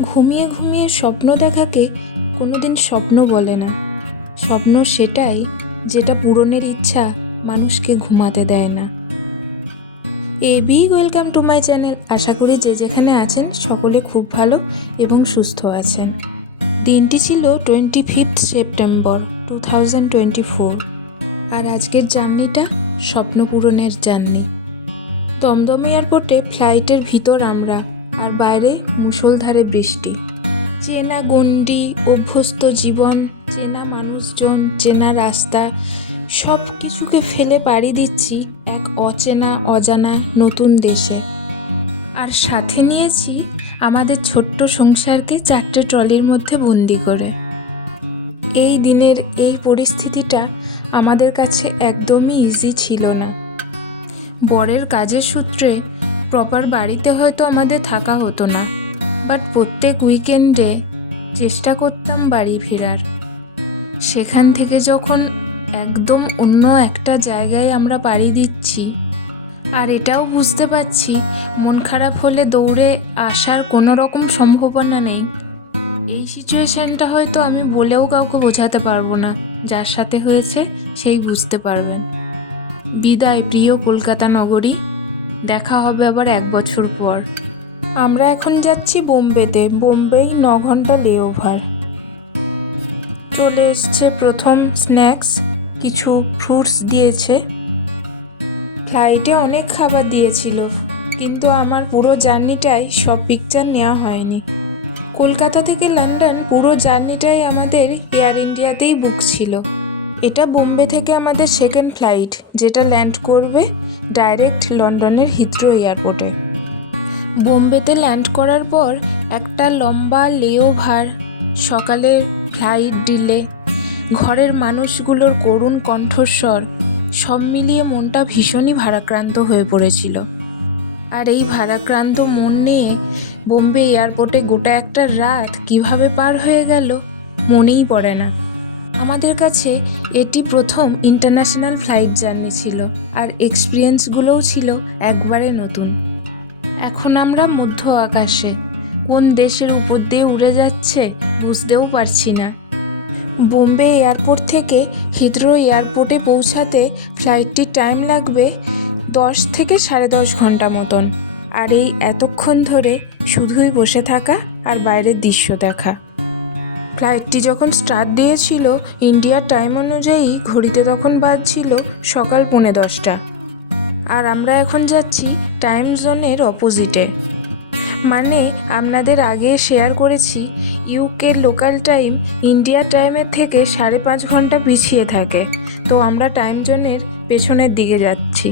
ঘুমিয়ে ঘুমিয়ে স্বপ্ন দেখাকে কোনোদিন স্বপ্ন বলে না। স্বপ্ন সেটাই যেটা পূরণের ইচ্ছা মানুষকে ঘুমাতে দেয় না। Welcome to my channel. আশা করি যে যেখানে আছেন সকলে খুব ভালো এবং সুস্থ আছেন। দিনটি ছিল 25 সেপ্টেম্বর 2024। আর আজকের জার্নিটা স্বপ্ন পূরণের জার্নি। দমদম এয়ারপোর্টে ফ্লাইটের ভিতর আমরা, আর বাইরে মুষলধারে বৃষ্টি। চেনা গণ্ডি, অভ্যস্ত জীবন, চেনা মানুষজন, চেনা রাস্তা, সব কিছুকে ফেলে পাড়ি দিচ্ছি এক অচেনা অজানা নতুন দেশে। আর সাথে নিয়েছি আমাদের ছোট্ট সংসারকে 4টে ট্রলির মধ্যে বন্দি করে। এই দিনের এই পরিস্থিতিটা আমাদের কাছে একদমই ইজি ছিল না। বরের কাজের সূত্রে প্রপার বাড়িতে হয়তো আমাদের থাকা হতো না, বাট প্রত্যেক উইকেন্ডে চেষ্টা করতাম বাড়ি ফেরার। সেখান থেকে যখন একদম অন্য একটা জায়গায় আমরা পাড়ি দিচ্ছি, আর এটাও বুঝতে পারছি মন খারাপ হলে দৌড়ে আসার কোনো রকম সম্ভাবনা নেই, এই সিচুয়েশানটা হয়তো আমি বলেও কাউকে বোঝাতে পারবো না। যার সাথে হয়েছে সেই বুঝতে পারবেন। বিদায় প্রিয় কলকাতা নগরী, দেখা হবে আবার 1 বছর পর। আমরা এখন যাচ্ছি বোম্বেতে। বোম্বেই 9 ঘন্টা লেওভার। চলে এসছে প্রথম স্ন্যাক্স, কিছু ফ্রুটস দিয়েছে। ফ্লাইটে অনেক খাবার দিয়েছিল, কিন্তু আমার পুরো জার্নিটাই সব পিকচার নেওয়া হয়নি। কলকাতা থেকে লন্ডন পুরো জার্নিটাই আমাদের এয়ার ইন্ডিয়াতেই বুক ছিল। এটা বোম্বে থেকে আমাদের সেকেন্ড ফ্লাইট, যেটা ল্যান্ড করবে ডাইরেক্ট লন্ডনের হিথ্রো এয়ারপোর্টে। বোম্বেতে ল্যান্ড করার পর একটা লম্বা লেওভার, সকালের ফ্লাইট ডিলে, ঘরের মানুষগুলোর করুণ কণ্ঠস্বর, সব মিলিয়ে মনটা ভীষণই ভারাক্রান্ত হয়ে পড়েছিল। আর এই ভারাক্রান্ত মন নিয়ে বোম্বে এয়ারপোর্টে গোটা একটা রাত কিভাবে পার হয়ে গেল মনেই পড়ে না। আমাদের কাছে এটি প্রথম ইন্টারন্যাশনাল ফ্লাইট জার্নি ছিল, আর এক্সপিরিয়েন্সগুলোও ছিল একবারে নতুন। এখন আমরা মধ্য আকাশে, কোন দেশের উপর দিয়ে উড়ে যাচ্ছে বুঝতেও পারছি না। বোম্বে এয়ারপোর্ট থেকে হিথ্রো এয়ারপোর্টে পৌঁছাতে ফ্লাইটটির টাইম লাগবে 10 থেকে 10.5 ঘন্টা মতন। আর এই এতক্ষণ ধরে শুধুই বসে থাকা আর বাইরের দৃশ্য দেখা। ফ্লাইটটি যখন স্টার্ট দিয়েছিল ইন্ডিয়ার টাইম অনুযায়ী ঘড়িতে তখন বাজছিল সকাল 10:45। আর আমরা এখন যাচ্ছি টাইম জোনের অপোজিটে। মানে আপনাদের আগে শেয়ার করেছি ইউকের লোকাল টাইম ইন্ডিয়া টাইমের থেকে 5.5 ঘন্টা পিছিয়ে থাকে, তো আমরা টাইম জোনের পেছনের দিকে যাচ্ছি।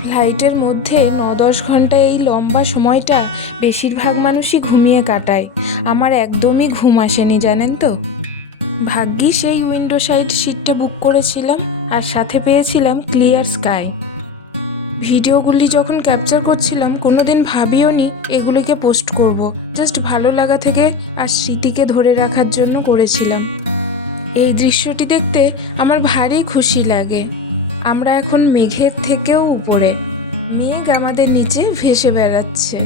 ফ্লাইটের মধ্যে 9-10 ঘন্টা এই লম্বা সময়টা বেশিরভাগ মানুষই ঘুমিয়ে কাটায়। আমার একদমই ঘুম আসেনি জানেন তো। ভাগ্যিস এই উইন্ডো সাইড সিটটা বুক করেছিলাম, আর সাথে পেয়েছিলাম ক্লিয়ার স্কাই। ভিডিওগুলি যখন ক্যাপচার করছিলাম কোনোদিন ভাবিও নি এগুলিকে পোস্ট করব, জাস্ট ভালো লাগা থেকে আর স্মৃতিকে ধরে রাখার জন্য করেছিলাম। এই দৃশ্যটি দেখতে আমার ভারী খুশি লাগে। আমরা এখন মেঘের থেকেও উপরে, মেঘ আমাদের নিচে ভেসে বেড়াচ্ছে।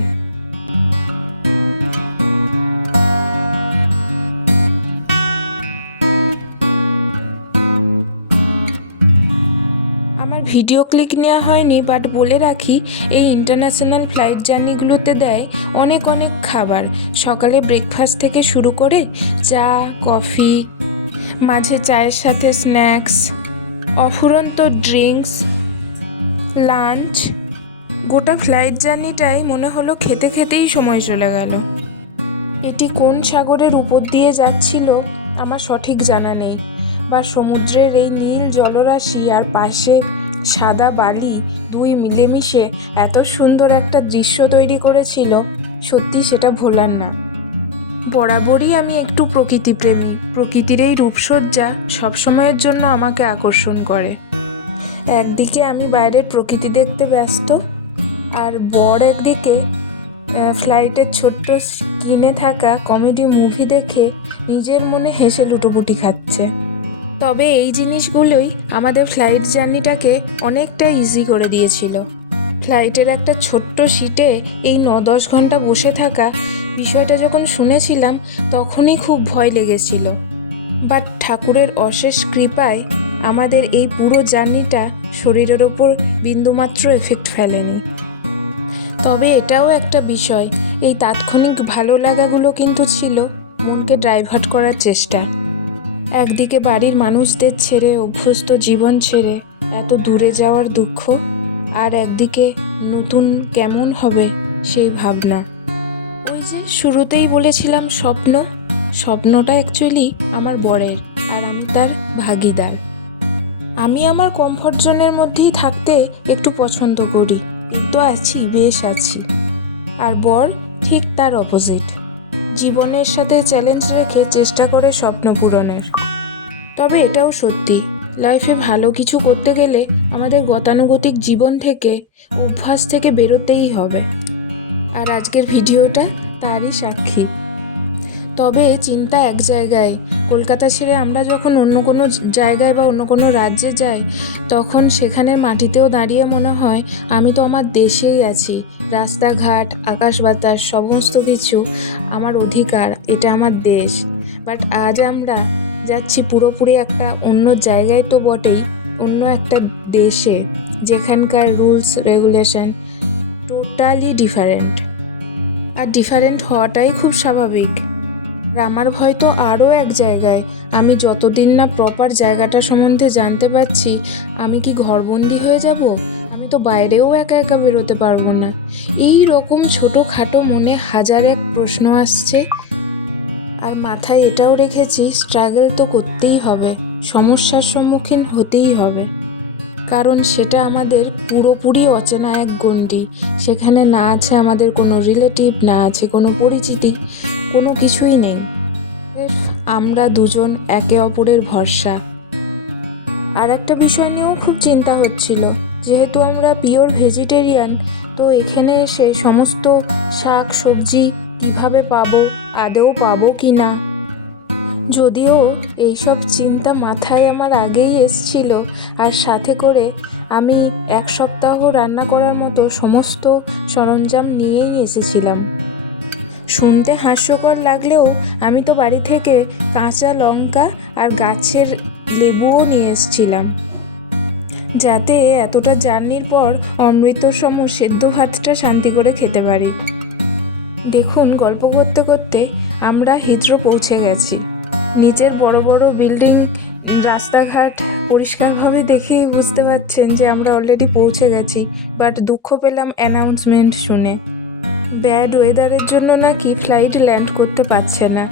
আমার ভিডিও ক্লিক নেওয়া হয়নি, বাট বলে রাখি এই ইন্টারন্যাশনাল ফ্লাইট জার্নিগুলোতে দেয় অনেক অনেক খাবার। সকালে ব্রেকফাস্ট থেকে শুরু করে চা, কফি, মাঝে চায়ের সাথে স্ন্যাক্স, অফুরন্ত ড্রিঙ্কস, লাঞ্চ। গোটা ফ্লাইট জার্নিটাই মনে হলো খেতে খেতেই সময় চলে গেল। এটি কোন সাগরের উপর দিয়ে যাচ্ছিল আমার সঠিক জানা নেই, বা সমুদ্রের এই নীল জলরাশি আর পাশে সাদা বালি দুই মিলেমিশে এত সুন্দর একটা দৃশ্য তৈরি করেছিল, সত্যি সেটা ভোলার না। বরাবরই আমি একটু প্রকৃতিপ্রেমী। প্রকৃতির এই রূপসজ্জা সবসময়ের জন্য আমাকে আকর্ষণ করে। একদিকে আমি বাইরের প্রকৃতি দেখতে ব্যস্ত, আর বর একদিকে ফ্লাইটের ছোট্ট স্ক্রিনে থাকা কমেডি মুভি দেখে নিজের মনে হেসে লুটোপুটি খাচ্ছে। তবে এই জিনিসগুলোই আমাদের ফ্লাইট জার্নিটাকে অনেকটা ইজি করে দিয়েছিল। ফ্লাইটের একটা ছোট্ট সিটে এই 9-10 ঘন্টা বসে থাকা বিষয়টা যখন শুনেছিলাম তখনই খুব ভয় লেগেছিল। বাট ঠাকুরের অশেষ কৃপায় আমাদের এই পুরো জার্নিটা শরীরের ওপর বিন্দুমাত্র এফেক্ট ফেলেনি। তবে এটাও একটা বিষয়, এই তাৎক্ষণিক ভালো লাগাগুলো কিন্তু ছিল মনকে ডাইভার্ট করার চেষ্টা। একদিকে বাড়ির মানুষদের ছেড়ে, অভ্যস্ত জীবন ছেড়ে এত দূরে যাওয়ার দুঃখ, আর একদিকে নতুন কেমন হবে সেই ভাবনা। ওই যে শুরুতেই বলেছিলাম স্বপ্নটা অ্যাকচুয়ালি আমার বরের, আর আমি তার ভাগিদার। আমি আমার কমফর্ট জোনের মধ্যেই থাকতে একটু পছন্দ করি, এই তো আছি, বেশ আছি। আর বর ঠিক তার অপোজিট, জীবনের সাথে চ্যালেঞ্জ রেখে চেষ্টা করে স্বপ্ন পূরণের। তবে এটাও সত্যি, লাইফে ভালো কিছু করতে গেলে আমাদের গতানুগতিক জীবন থেকে, অভ্যাস থেকে বেরোতেই হবে। আর আজকের ভিডিওটা তারই সাক্ষী। তবে চিন্তা এক জায়গায়, কলকাতা ছেড়ে আমরা যখন অন্য কোনো জায়গায় বা অন্য কোনো রাজ্যে যাই, তখন সেখানের মাটিতেও দাঁড়িয়ে মনে হয় আমি তো আমার দেশেই আছি। রাস্তাঘাট, আকাশ বাতাস সমস্ত কিছু আমার অধিকার, এটা আমার দেশ। বাট আজ আমরা যাচ্ছি পুরোপুরি একটা অন্য জায়গায় তো বটেই, অন্য একটা দেশে, যেখানকার রুলস রেগুলেশন টোটালি ডিফারেন্ট। আর ডিফারেন্ট হওয়াটাই খুব স্বাভাবিক। আর আমার ভয় তো আরও এক জায়গায়, আমি যতদিন না প্রপার জায়গাটা সম্বন্ধে জানতে পারছি, আমি কি ঘরবন্দি হয়ে যাব? আমি তো বাইরেও একা একা বেরোতে পারবো না। এই রকম ছোটোখাটো মনে হাজার এক প্রশ্ন আসছে। আর মাথায় এটাও রেখেছি, স্ট্রাগল তো করতেই হবে, সমস্যার সম্মুখীন হতেই হবে। কারণ সেটা আমাদের পুরোপুরি অচেনা এক গণ্ডি। সেখানে না আছে আমাদের কোনো রিলেটিভ, না আছে কোনো পরিচিতি, কোনো কিছুই নেই। আমরা দুজন একে অপরের ভরসা। আর একটা বিষয় নিয়েও খুব চিন্তা হচ্ছিল, যেহেতু আমরা পিওর ভেজিটেরিয়ান, তো এখানে এসে সমস্ত শাক সবজি কীভাবে পাবো, আদৌ পাবো কি না। যদিও এইসব চিন্তা মাথায় আমার আগেই এসছিল, আর সাথে করে আমি 1 সপ্তাহ রান্না করার মতো সমস্ত সরঞ্জাম নিয়েই এসেছিলাম। শুনতে হাস্যকর লাগলেও আমি তো বাড়ি থেকে কাঁচা লঙ্কা আর গাছের লেবুও নিয়ে এসেছিলাম, যাতে এতটা জার্নির পর অমৃতসম সেদ্ধ ভাতটা শান্তি করে খেতে পারি। দেখুন, গল্প করতে করতে আমরা হিথ্রো পৌঁছে গেছি। নিচের বড় বড় বিল্ডিং, রাস্তাঘাট পরিষ্কারভাবে দেখেই বুঝতে পারছেন যে আমরা অলরেডি পৌঁছে গেছি। বাট দুঃখ পেলাম অ্যানাউন্সমেন্ট শুনে, ব্যাড ওয়েদারের জন্য নাকি ফ্লাইট ল্যান্ড করতে পারছে না।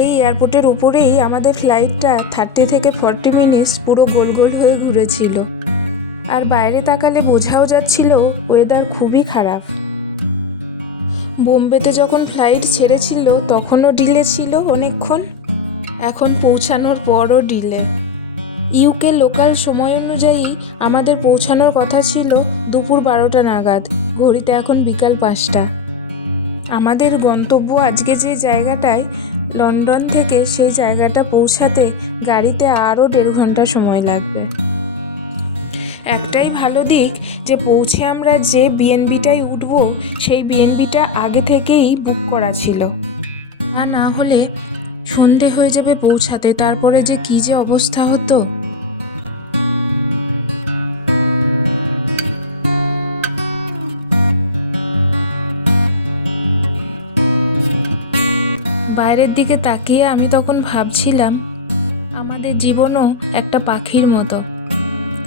এই এয়ারপোর্টের উপরেই আমাদের ফ্লাইটটা 30 থেকে 40 মিনিটস পুরো গোল গোল হয়ে ঘুরেছিল। আর বাইরে তাকালে বোঝাও যাচ্ছিল ওয়েদার খুবই খারাপ। বোম্বেতে যখন ফ্লাইট ছেড়েছিল তখনও ডিলে ছিল অনেকক্ষণ, এখন পৌঁছানোর পরও ডিলে। ইউকে লোকাল সময় অনুযায়ী আমাদের পৌঁছানোর কথা ছিল দুপুর 12টা নাগাদ, ঘড়িতে এখন বিকাল 5টা। আমাদের গন্তব্য আজকে যে জায়গাটায়, লন্ডন থেকে সেই জায়গাটা পৌঁছাতে গাড়িতে আরও 1.5 ঘন্টা সময় লাগবে। একটাই ভালো দিক যে পৌঁছে আমরা যে বিএনবিটায় উঠব, সেই বিএনবিটা আগে থেকেই বুক করা ছিল। না হলে সন্ধে হয়ে যাবে পৌঁছাতে, তারপরে যে কী যে অবস্থা হতো। বাইরের দিকে তাকিয়ে আমি তখন ভাবছিলাম, আমাদের জীবনও একটা পাখির মতো।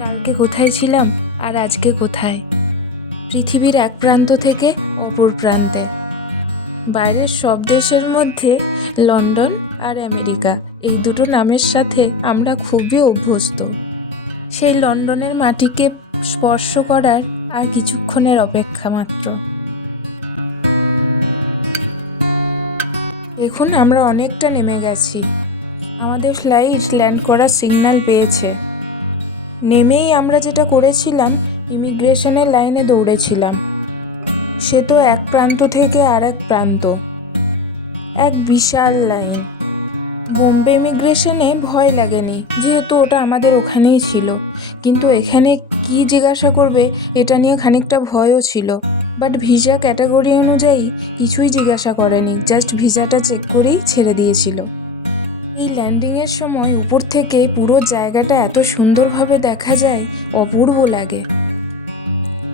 কালকে কোথায় ছিলাম আর আজকে কোথায়, পৃথিবীর এক প্রান্ত থেকে অপর প্রান্তে। বাইরের সব দেশের মধ্যে লন্ডন আর আমেরিকা, এই দুটো নামের সাথে আমরা খুবই অভ্যস্ত। সেই লন্ডনের মাটিকে স্পর্শ করার আর কিছুক্ষণের অপেক্ষা মাত্র। দেখুন, আমরা অনেকটা নেমে গেছি। আমাদের ফ্লাইট ল্যান্ড করার সিগন্যাল পেয়েছে। নেমেই আমরা যেটা করেছিলাম, ইমিগ্রেশনের লাইনে দৌড়েছিলাম। সে তো এক প্রান্ত থেকে আর এক প্রান্ত, এক বিশাল লাইন। বোম্বে ইমিগ্রেশনে ভয় লাগেনি, যেহেতু ওটা আমাদের ওখানেই ছিল। কিন্তু এখানে কি জিজ্ঞাসা করবে এটা নিয়ে খানিকটা ভয়ও ছিল। বাট ভিসা ক্যাটাগরি অনুযায়ী কিছুই জিজ্ঞাসা করেনি, জাস্ট ভিসাটা চেক করেই ছেড়ে দিয়েছিল। এই ল্যান্ডিংয়ের সময় উপর থেকে পুরো জায়গাটা এত সুন্দরভাবে দেখা যায়, অপূর্ব লাগে।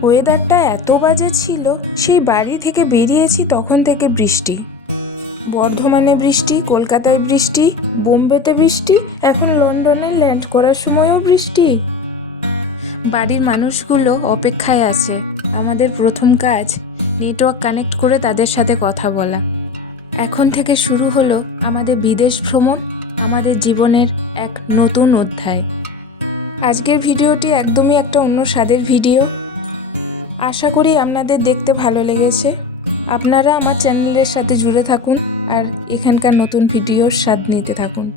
ওয়েদারটা এত বাজে ছিল, সেই বাড়ি থেকে বেরিয়েছি তখন থেকে বৃষ্টি। বর্ধমানে বৃষ্টি, কলকাতায় বৃষ্টি, বোম্বেতে বৃষ্টি, এখন লন্ডনে ল্যান্ড করার সময়ও বৃষ্টি। বাড়ির মানুষগুলো অপেক্ষায় আছে। আমাদের প্রথম কাজ নেটওয়ার্ক কানেক্ট করে তাদের সাথে কথা বলা। এখন থেকে শুরু হলো আমাদের বিদেশ ভ্রমণ, আমাদের জীবনের এক নতুন অধ্যায়। আজকের ভিডিওটি একদমই একটা অন্য স্বাদের ভিডিও। আশা করি আপনাদের দেখতে ভালো লেগেছে। আপনারা আমার চ্যানেলের সাথে জুড়ে থাকুন আর এখানকার নতুন ভিডিওর স্বাদ নিতে থাকুন।